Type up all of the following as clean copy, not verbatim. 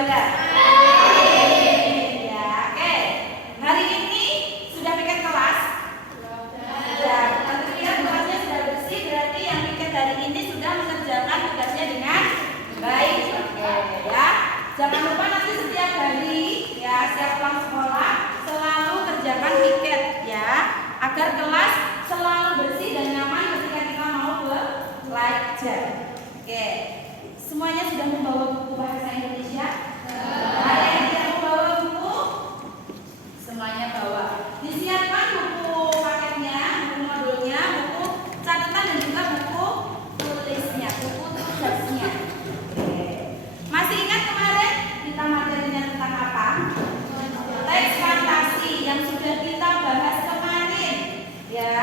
enggak? Ya, oke. Hari ini sudah piket kelas? Sudah. Nanti lihat kelasnya sudah bersih, berarti yang piket hari ini sudah mengerjakan tugasnya dengan baik. Oke, ya. Jangan lupa nanti setiap hari ya, setiap pulang sekolah selalu kerjakan piket ya, agar kelas selalu bersih dan nyaman ketika kita mau belajar. Oke. Semuanya sudah membawa buku bahasa Indonesia? Ada yang tidak membawa buku? Semuanya bawa. Disiapkan buku paketnya, buku modulnya, buku catatan dan juga buku tulisnya, buku tugasnya. Oke. Masih ingat kemarin kita materinya tentang apa? Teks fantasi yang sudah kita bahas kemarin, ya.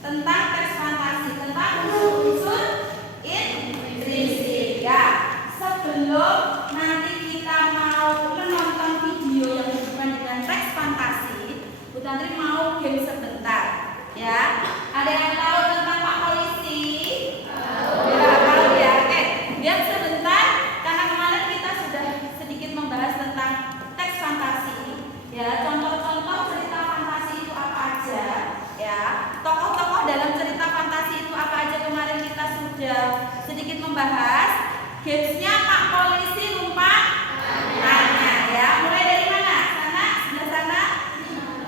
Tentang teks fantasi, tentang unsur-unsur intrinsik. Ya, sebelum nanti kita mau menonton video yang berhubungan dengan teks fantasi, Bu Tantri mau game sebentar. Ya, ada yang tahu tentang Pak Polisi? Tahu ya. Oke, game sebentar karena kemarin kita sudah sedikit membahas tentang teks fantasi. Ya, contoh-contoh cerita fantasi itu apa aja? Ya, tokoh-tokoh dalam cerita fantasi itu apa aja kemarin kita sudah sedikit membahas. Gamesnya Pak Polisi lompat tanya ya. Mulai dari mana? Sana? Sebelah sana?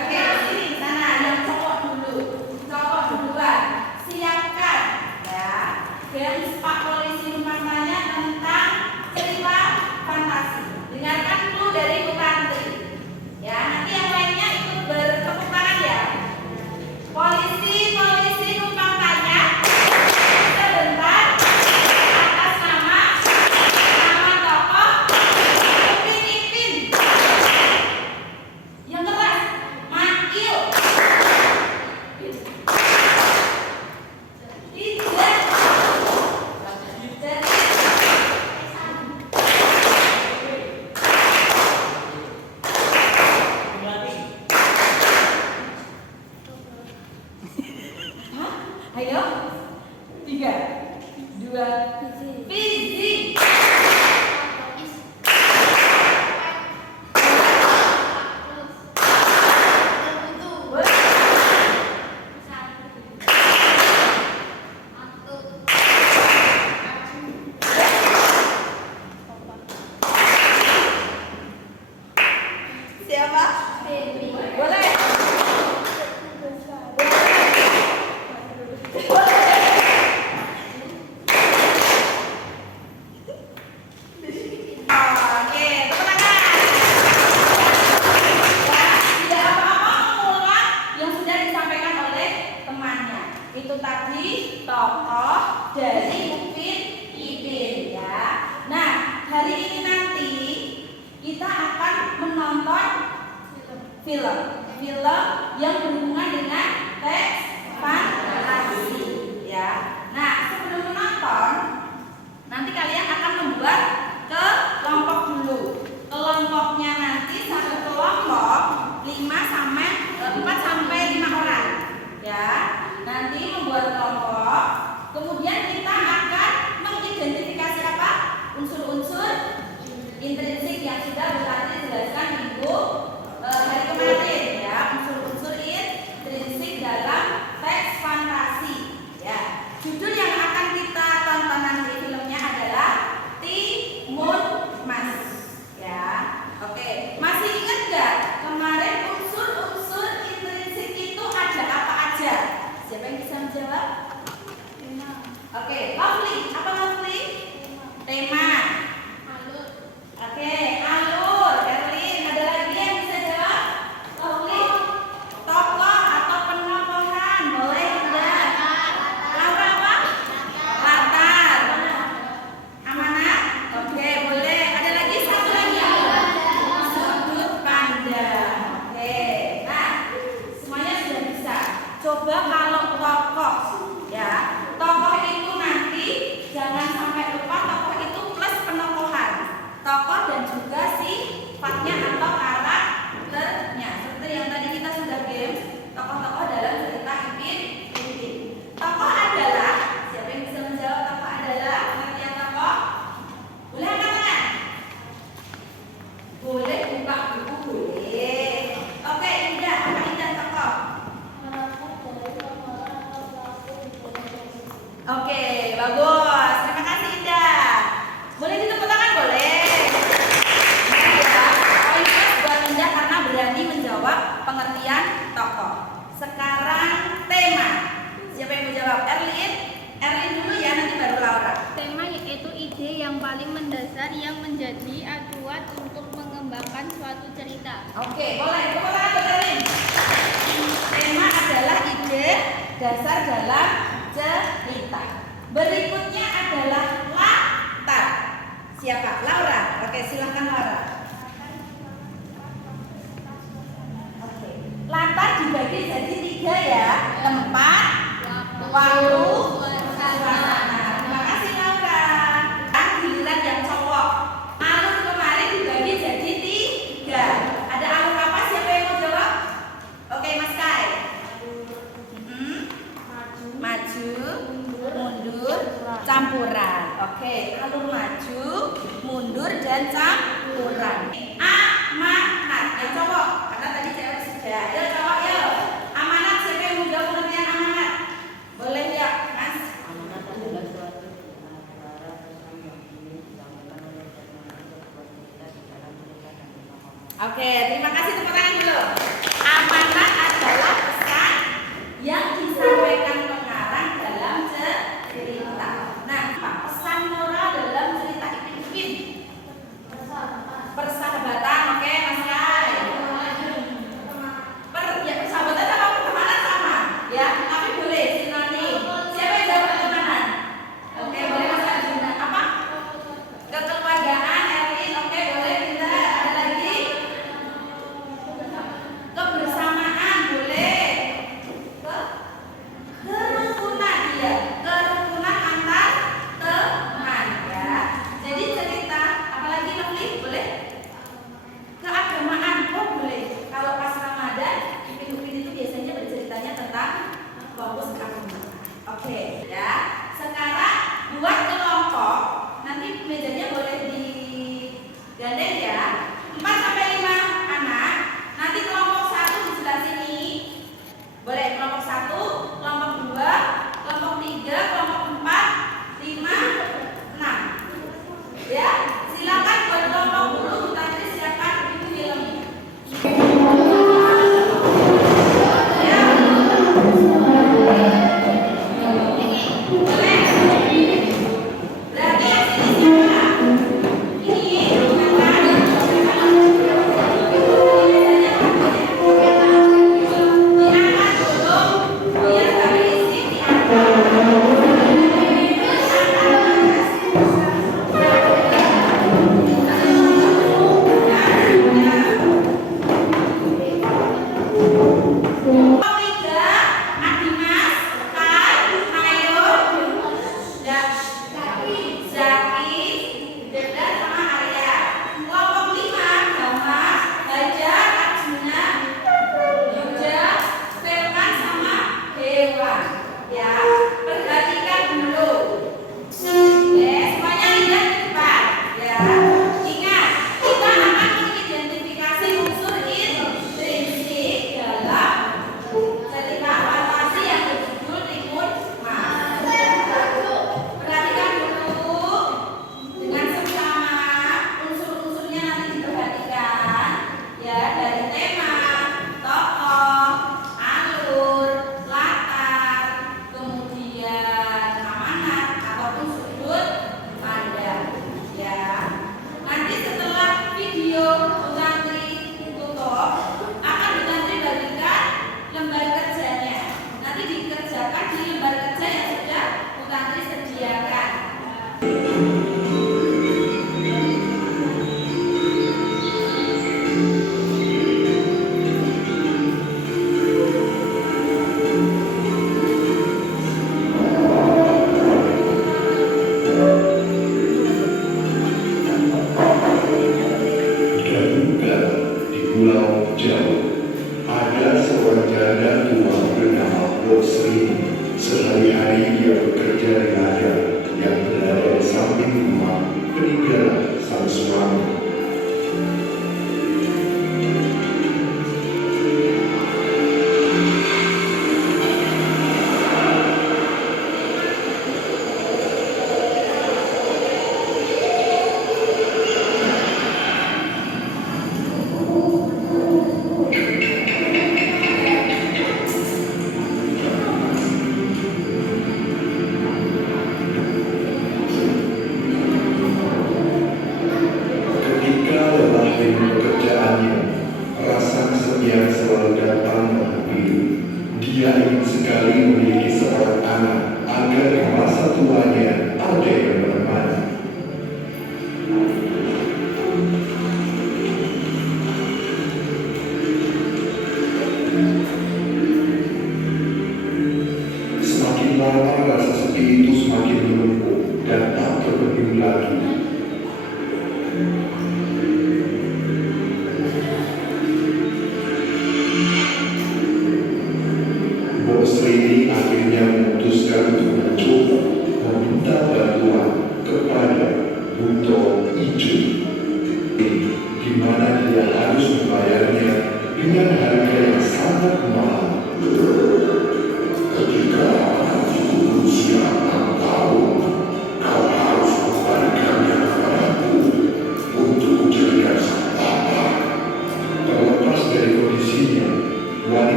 Oke, sini sana. Yang cowok dulu. Cowok duluan. Siapkan ya. Games Pak Polisi lompat tanya tentang cerita fantasi. Dengarkan dulu dari Bu Tantri. Ya, nanti yang lainnya ikut bertepuk tangan ya. Polisi numpang tanya sebentar atas nama tokoh Upin Ipin. Yang keras Makil. Ayo, 3, 2, Fizi. Siapa? Boleh. paling mendasar yang menjadi acuan untuk mengembangkan suatu cerita. Oke, boleh. Boleh dengerin. Tema adalah ide dasar dalam cerita. Berikutnya adalah latar. Siapa? Laura. Oke, silakan Laura. Oke. Latar dibagi jadi 3 ya. Tempat, waktu, suasana. Terima kasih Laura. Giliran yang cowok. Alur kemarin dibagi jadi 3. Ada alur apa? Siapa yang mau jawab? Oke, Mas Kai. Maju, mundur, campuran. Oke, alur maju, mundur dan campuran. Amanat yang cowok, karena tadi cewek sudah. Ayo cowok ya. Amanat, siapa yang mau jawab pengertian amanat? Boleh ya, Mas? Amanat adalah suatu negara pesan yang disampaikan oleh bagaimana sebuah cerita di dalam cerita dan pemahaman. Oke, terima kasih, tepuk tangan dulu. Amanat adalah pesan yang disampaikan pengarang dalam cerita. Nah, pesan moral dalam cerita Ipin. Persahabatan, oke Mas Kai. Ya, persahabatan sama pertemanan sama, ya. Tapi boleh sinonim. Siapa yang jawab pertemanan? Oke, boleh Mas Arjuna. Apa? Kekeluargaan, Erwin. Oke, boleh. Kita ada lagi. Kebersamaan.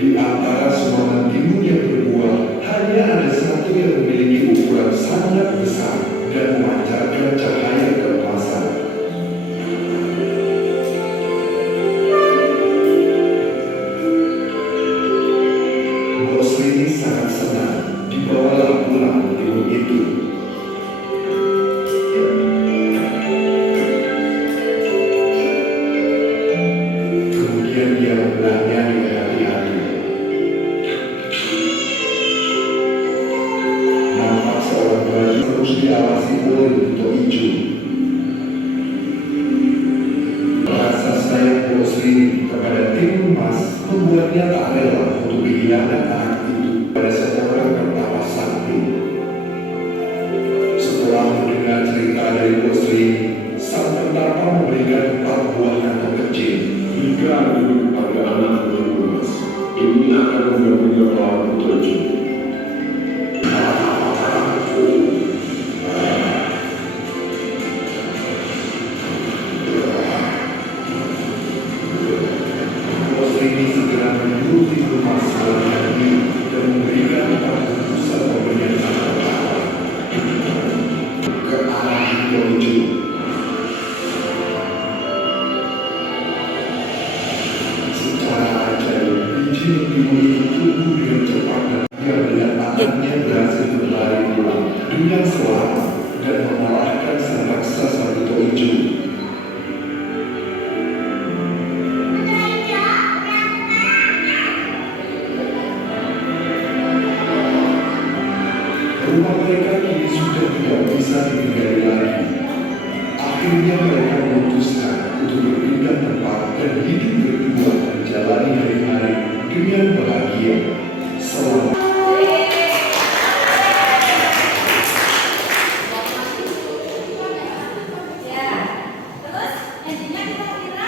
Di antara semua mentimun yang berbuah, hanya ada satu yang memiliki ukuran sangat besar dan memancarkan cahaya keemasan. Bos Rini sangat senang dibawalah pulang mentimun itu. Kemudian dia membelahnya dengan hati-hati. Nampak seorang bayi terus diawasi oleh buto hijau. Rasa sayang Bos Rini kepada timun emas membuatnya tak rela untuk kehilangan anak itu pada seorang pertama sakti. Setelah mendengar cerita dari Bos Rini, sang pertapa memberikan 4 buah kantong kecil. Jika diberi kepada anak timun emas, ini akan memberinya lawan petunjuk. Bos Rini segera menyuruh timun emas melarikan diri dan memberikan 4 bungkusan pemberian sang pertapa ke arah buto hijau. Secara ajaib, biji mentimun itu tumbuh dengan cepat dan dia dengan tangannya berhasil berlari pulang dengan selamat dan mengalahkan sang raksasa buto hijau. Rumah mereka kini sudah tidak bisa ditinggali lagi. Akhirnya mereka memutuskan untuk berpindah tempat dan hidup berdua menjalani hari-hari dengan bahagia. Selamat. Ya, terus endingnya kita kira